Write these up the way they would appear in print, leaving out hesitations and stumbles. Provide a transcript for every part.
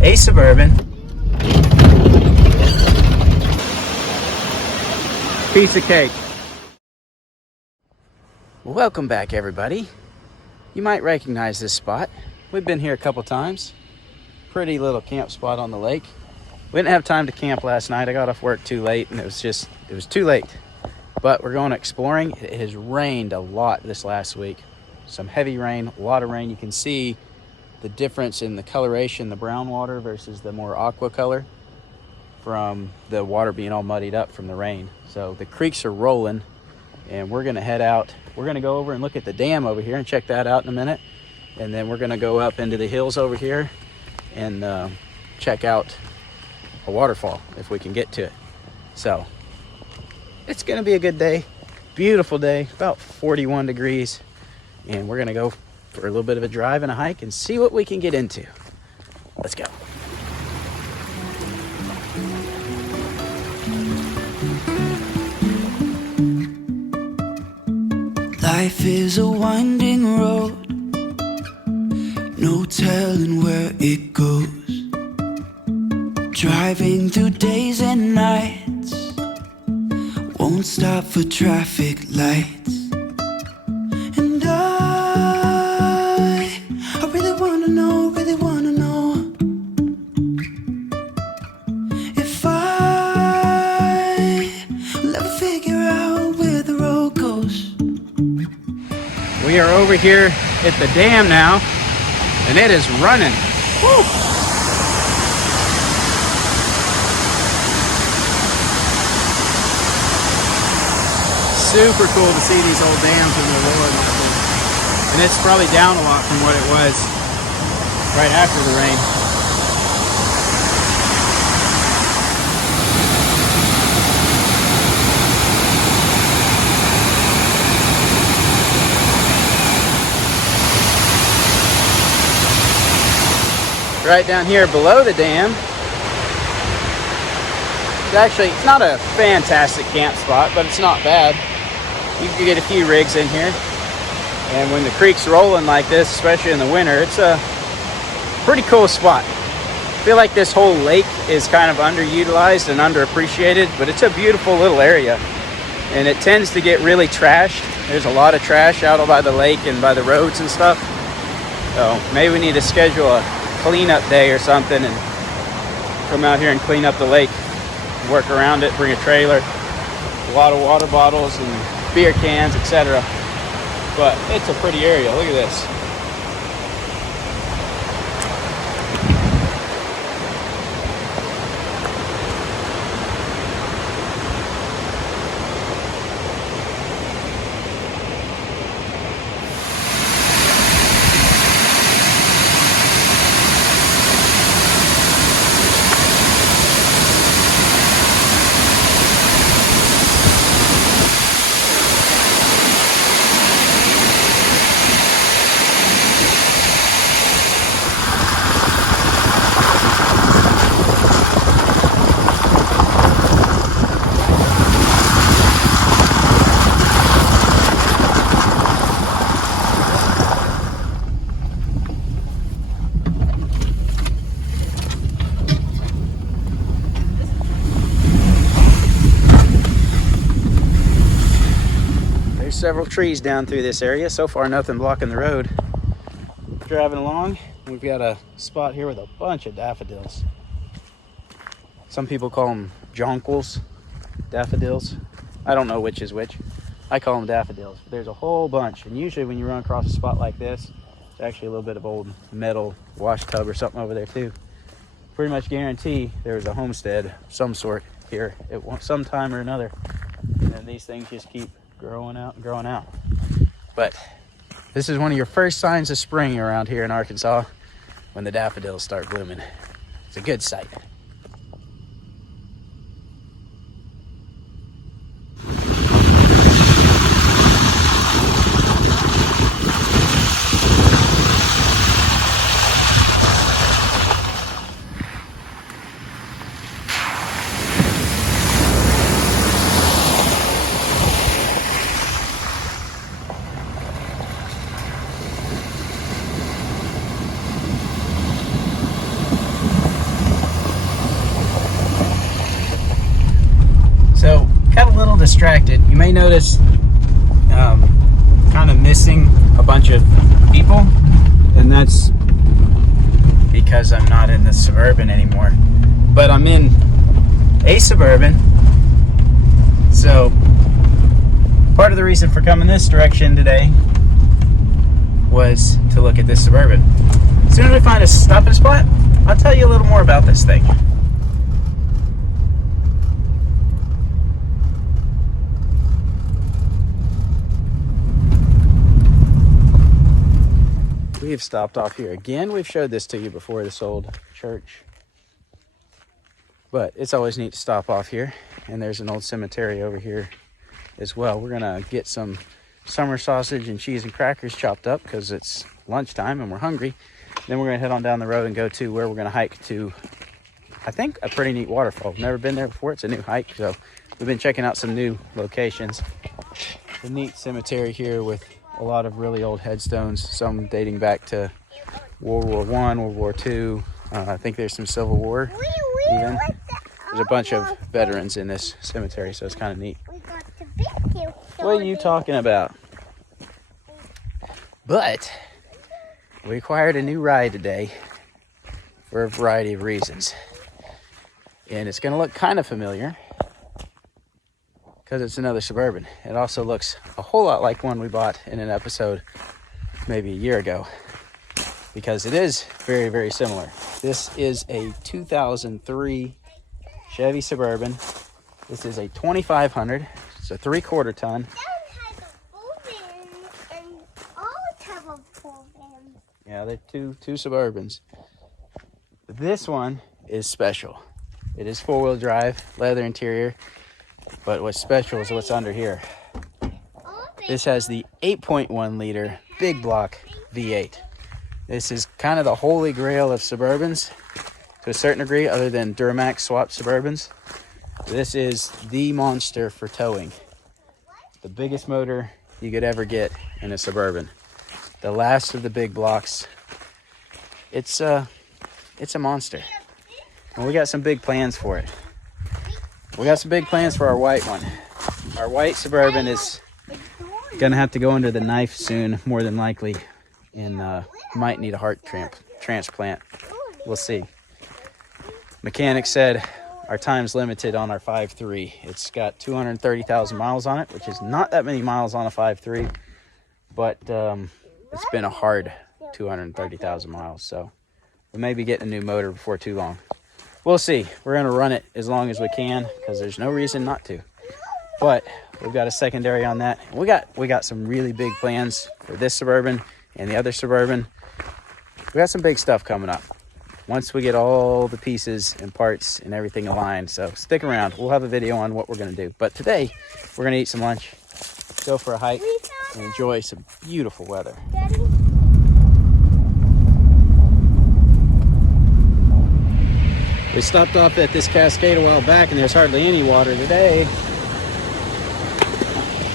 a Suburban. Piece of cake. Welcome back, everybody. You might recognize this spot. We've been here a couple times. Pretty little camp spot on the lake. We didn't have time to camp last night. I got off work too late and it was too late. But we're going exploring. It has rained a lot this last week. Some heavy rain, a lot of rain. You can see the difference in the coloration, the brown water versus the more aqua color from the water being all muddied up from the rain. So the creeks are rolling and we're gonna head out. We're gonna go over and look at the dam over here and check that out in a minute. And then we're gonna go up into the hills over here and check out a waterfall if we can get to it. So it's gonna be a good day, beautiful day, about 41 degrees. And we're gonna go for a little bit of a drive and a hike and see what we can get into. Let's go. Life is a winding road, no telling where it goes. Driving through days and nights, won't stop for traffic lights. And I really wanna know if I will ever figure out where the road goes. We are over here at the dam now, and it is running. Woo! Super cool to see these old dams when they're rolling like this. And it's probably down a lot from what it was right after the rain. Right down here below the dam, it's not a fantastic camp spot, but it's not bad. You can get a few rigs in here. And when the creek's rolling like this, especially in the winter, it's a pretty cool spot. I feel like this whole lake is kind of underutilized and underappreciated, but it's a beautiful little area. And it tends to get really trashed. There's a lot of trash out by the lake and by the roads and stuff. So maybe we need to schedule a cleanup day or something and come out here and clean up the lake, work around it, bring a trailer, a lot of water bottles and beer cans, etc. But it's a pretty area. Look at this. Several trees down through this area. So far, nothing blocking the road. Driving along, we've got a spot here with a bunch of daffodils. Some people call them jonquils, daffodils. I don't know which is which. I call them daffodils. But there's a whole bunch, and usually when you run across a spot like this, there's actually a little bit of old metal wash tub or something over there too. Pretty much guarantee there's a homestead of some sort here at some time or another. And these things just keep growing out and growing out. But this is one of your first signs of spring around here in Arkansas, when the daffodils start blooming. It's a good sight. may notice kind of missing a bunch of people, and that's because I'm not in the Suburban anymore, but I'm in a Suburban. So part of the reason for coming this direction today was to look at this Suburban. As soon as we find a stopping spot, I'll tell you a little more about this thing. We've stopped off here again. We've showed this to you before, this old church. But it's always neat to stop off here. And there's an old cemetery over here as well. We're gonna get some summer sausage and cheese and crackers chopped up because it's lunchtime and we're hungry. Then we're gonna head on down the road and go to where we're gonna hike to, I think, a pretty neat waterfall. Never been there before. It's a new hike, so we've been checking out some new locations. A neat cemetery here with a lot of really old headstones, some dating back to World War I, World War II. I think there's some Civil War even. There's a bunch of veterans in this cemetery, so it's kind of neat. What are you talking about? But we acquired a new ride today for a variety of reasons. And it's going to look kind of familiar because it's another Suburban. It also looks a whole lot like one we bought in an episode maybe a year ago, because it is very, very similar. This is a 2003 Chevy Suburban. This is a 2500. It's a 3/4 ton. Yeah, they're two Suburbans. This one is special. It is 4-wheel drive, leather interior. But what's special is what's under here. This has the 8.1 liter big block V8. This is kind of the holy grail of Suburbans to a certain degree, other than Duramax swapped Suburbans. This is the monster for towing. The biggest motor you could ever get in a Suburban. The last of the big blocks. It's a monster. And we got some big plans for it. We got some big plans for our white one. Our white Suburban is gonna have to go under the knife soon, more than likely, and might need a heart transplant. We'll see. Mechanic said our time's limited on our 5.3. It's got 230,000 miles on it, which is not that many miles on a 5.3, but it's been a hard 230,000 miles, so we may be getting a new motor before too long. We'll see. We're going to run it as long as we can because there's no reason not to. But we've got a secondary on that. We got some really big plans for this Suburban and the other Suburban. We got some big stuff coming up once we get all the pieces and parts and everything aligned. So stick around. We'll have a video on what we're going to do. But today, we're going to eat some lunch, go for a hike, and enjoy some beautiful weather. Daddy? We stopped off at this cascade a while back and there's hardly any water today.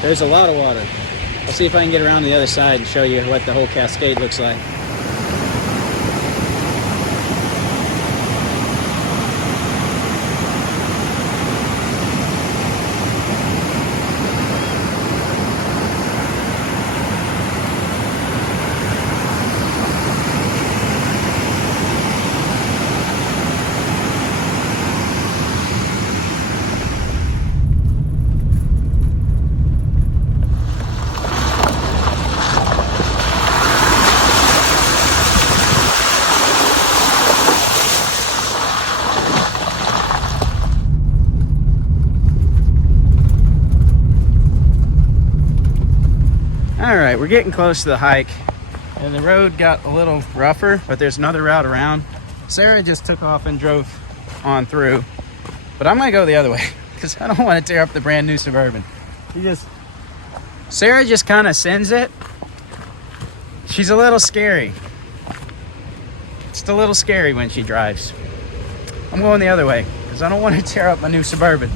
There's a lot of water. I'll see if I can get around the other side and show you what the whole cascade looks like. All right, we're getting close to the hike and the road got a little rougher, but there's another route around. Sarah just took off and drove on through, but I'm gonna go the other way because I don't want to tear up the brand new Suburban. Sarah just kind of sends it. She's a little scary. It's a little scary when she drives. I'm going the other way because I don't want to tear up my new Suburban.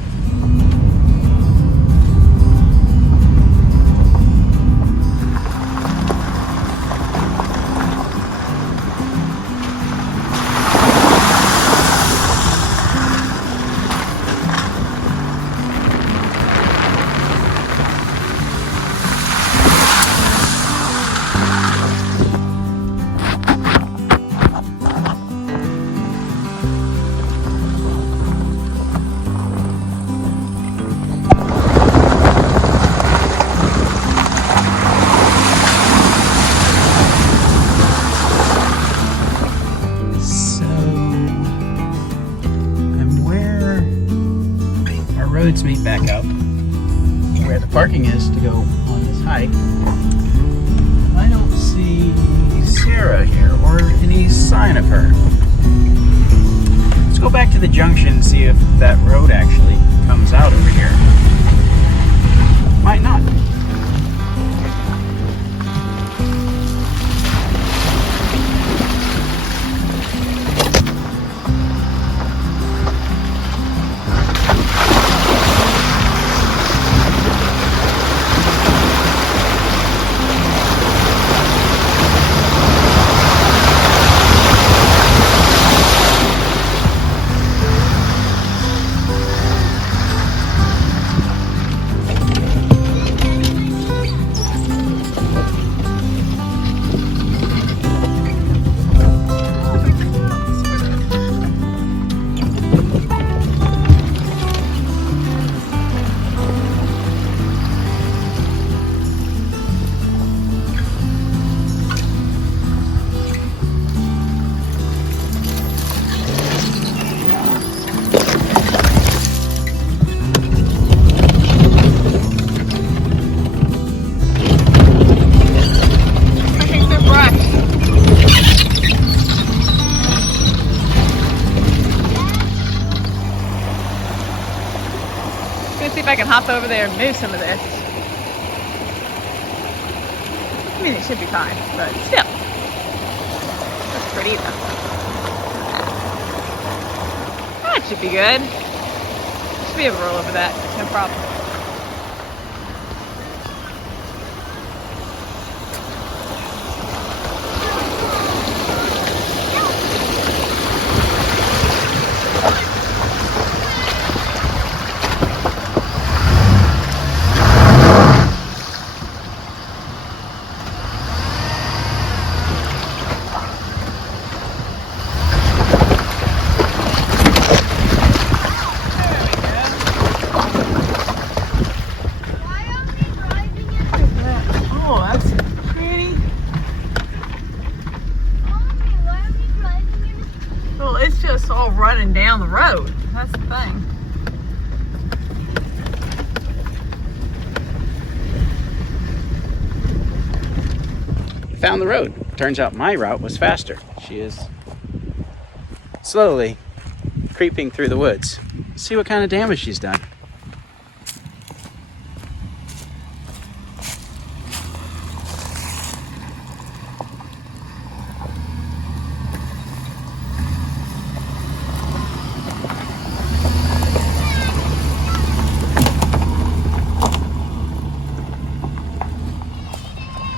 woods meet back up where the parking is to go on this hike. I don't see Sarah here or any sign of her. Let's go back to the junction and see if that road actually comes out over here. Might not. See if I can hop over there and move some of this. I mean, it should be fine, but still. That's pretty though. That should be good. Should be able to roll over that, no problem. All running down the road. That's the thing. Found the road. Turns out my route was faster. She is slowly creeping through the woods. Let's see what kind of damage she's done.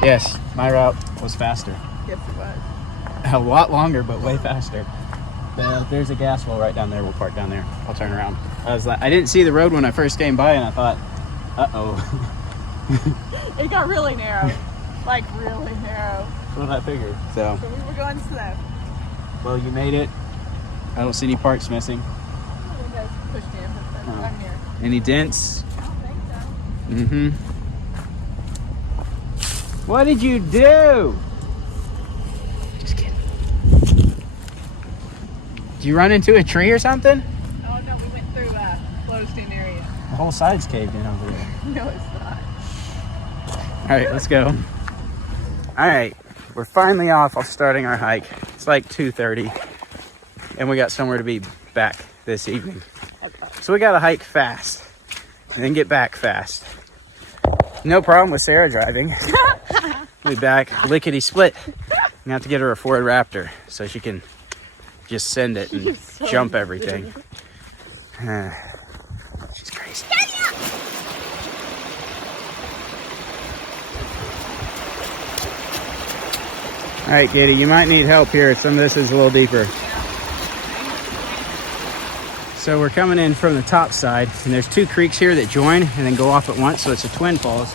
Yes, my route was faster. Yes, it was. A lot longer, but way faster. There's a gas well right down there. We'll park down there. I'll turn around. I didn't see the road when I first came by, and I thought, uh-oh. It got really narrow. Like, really narrow. That's what I figured. So we were going slow. Well, you made it. I don't see any parts missing. You guys pushed in, but Oh. I'm near. Any dents? I don't think so. Mm-hmm. What did you do? Just kidding. Did you run into a tree or something? Oh no, we went through a closed-in area. The whole side's caved in over there. No, it's not. All right, let's go. All right, we're finally off starting our hike. It's like 2:30, and we got somewhere to be back this evening. So we got to hike fast and then get back fast. No problem with Sarah driving. We'll be back lickety split. We have to get her a Ford Raptor so she can just send it and So jump everything. She's crazy. All right, Katie, you might need help here. Some of this is a little deeper. So we're coming in from the top side, and there's two creeks here that join and then go off at once, so it's a twin falls.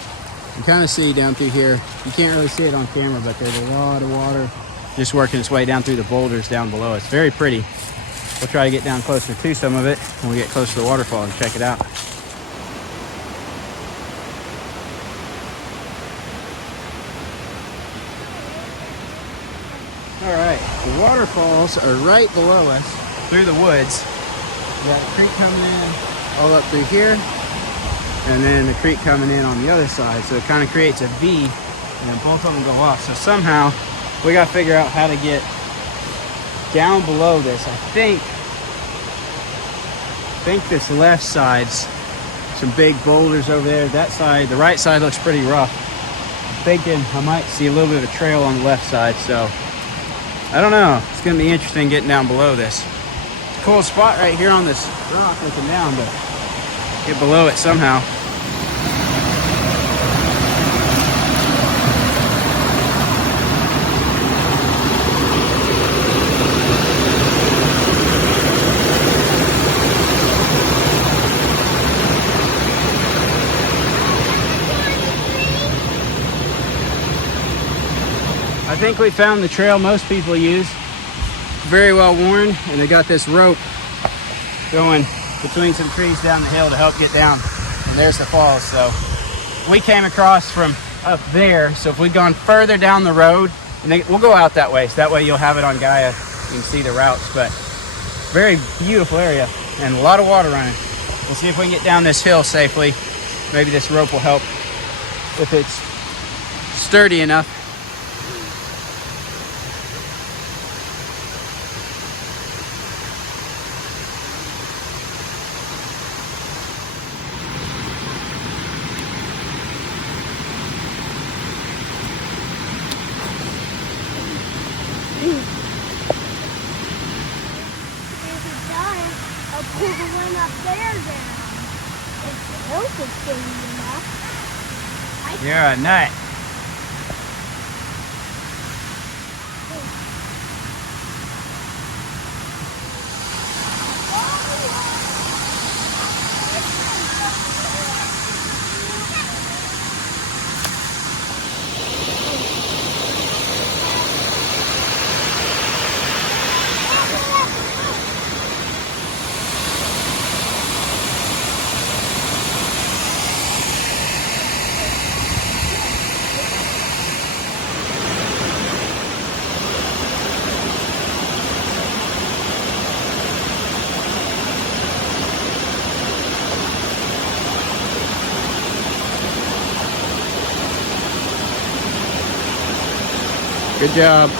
You kind of see down through here. You can't really see it on camera, but there's a lot of water just working its way down through the boulders down below. It's very pretty. We'll try to get down closer to some of it when we get close to the waterfall and check it out. All right, the waterfalls are right below us through the woods. We got a creek coming in all up through here, and then the creek coming in on the other side. So it kind of creates a V, and then both of them go off. So somehow we got to figure out how to get down below this. I think this left side's some big boulders over there. That side, the right side looks pretty rough. I'm thinking I might see a little bit of a trail on the left side. So I don't know. It's gonna be interesting getting down below this. It's a cool spot right here on this rock looking down, but get below it somehow. I think we found the trail most people use. Very well worn, and they got this rope going between some trees down the hill to help get down. And there's the falls. So we came across from up there. So if we'd gone further down the road, and we'll go out that way. So that way you'll have it on Gaia. You can see the routes. But very beautiful area and a lot of water running. We'll see if we can get down this hill safely. Maybe this rope will help if it's sturdy enough. I'll pull the one up there down. If the rope is skinny enough. You're a nut. Good job.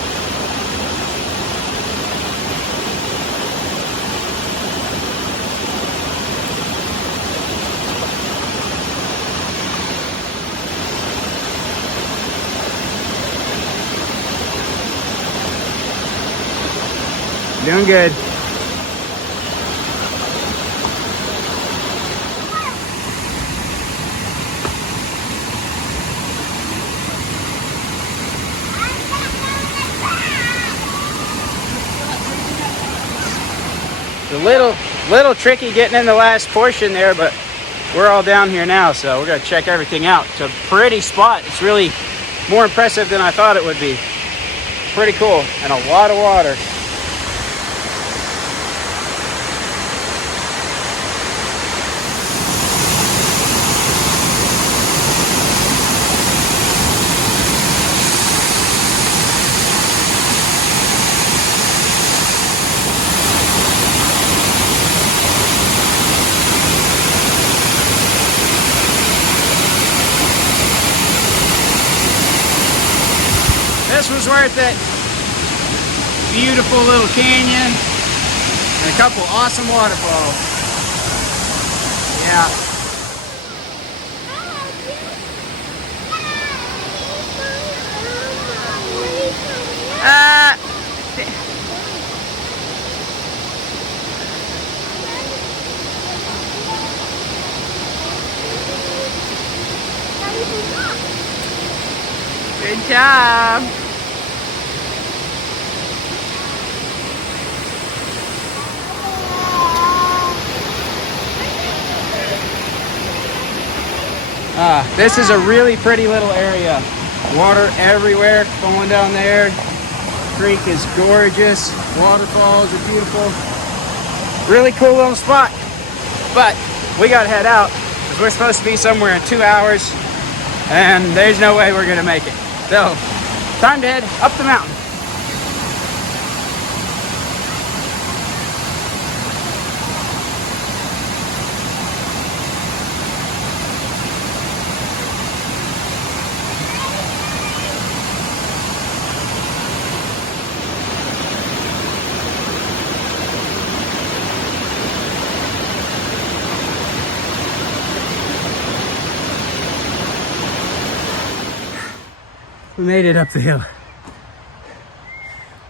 Doing good. It's a little tricky getting in the last portion there, but we're all down here now, so we're gonna check everything out. It's a pretty spot. It's really more impressive than I thought it would be. Pretty cool, and a lot of water. This was worth it. Beautiful little canyon and a couple awesome waterfalls. Yeah. Good job. This is a really pretty little area. Water everywhere going down there. Creek is gorgeous. Waterfalls are beautiful. Really cool little spot. But we gotta head out because we're supposed to be somewhere in 2 hours and there's no way we're gonna make it. So, time to head up the mountain. We made it up the hill.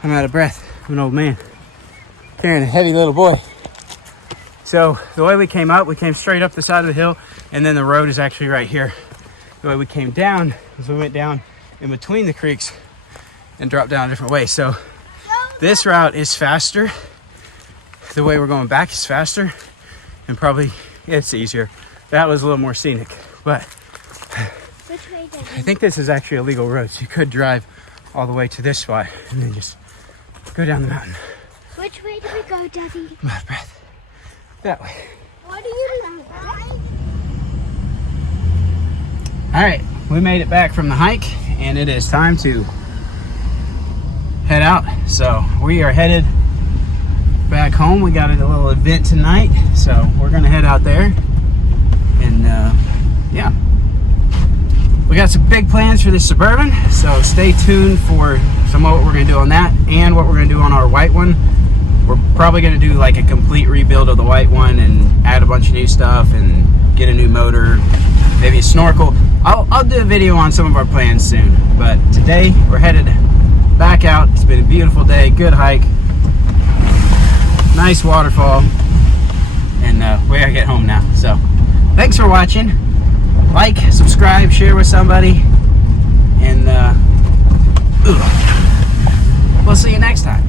I'm out of breath. I'm an old man carrying a heavy little boy. So the way we came up, we came straight up the side of the hill, and then the road is actually right here. The way we came down is we went down in between the creeks and dropped down a different way. So this route is faster. The way we're going back is faster, and probably it's easier. That was a little more scenic, but Which way did I think this is actually a legal road, so you could drive all the way to this spot and then just go down the mountain. Which way did we go, Daddy? I'm out of breath. That way. What do you know? All right, we made it back from the hike, and it is time to head out. So we are headed back home. We got a little event tonight, so we're gonna head out there, and yeah, we got some big plans for this Suburban, so stay tuned for some of what we're gonna do on that and what we're gonna do on our white one. We're probably gonna do like a complete rebuild of the white one and add a bunch of new stuff and get a new motor, maybe a snorkel. I'll do a video on some of our plans soon, but today we're headed back out. It's been a beautiful day, good hike, nice waterfall, and we gotta get home now. So thanks for watching. Like, subscribe, share with somebody, and we'll see you next time.